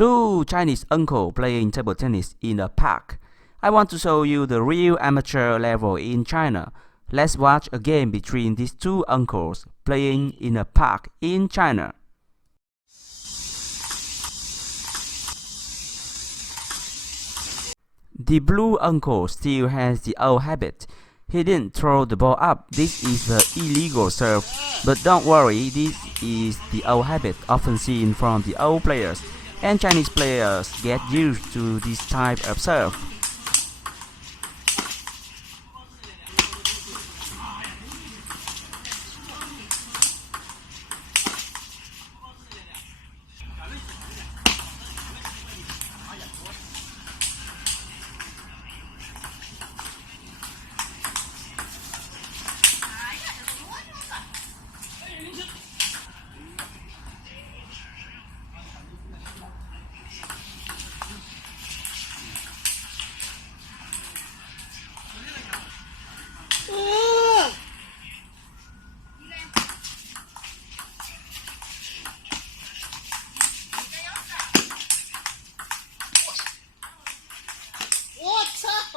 Two Chinese uncles playing table tennis in a park. I want to show you the real amateur level in China. Let's watch a game between these two uncles playing in a park in China. The blue uncle still has the old habit. He didn't throw the ball up. This is the illegal serve. But don't worry, this is the old habit often seen from the old players. And Chinese players get used to this type of serve.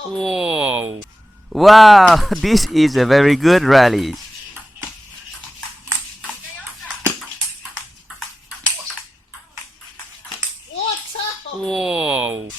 Whoa! Wow, this is a very good rally. Whoa!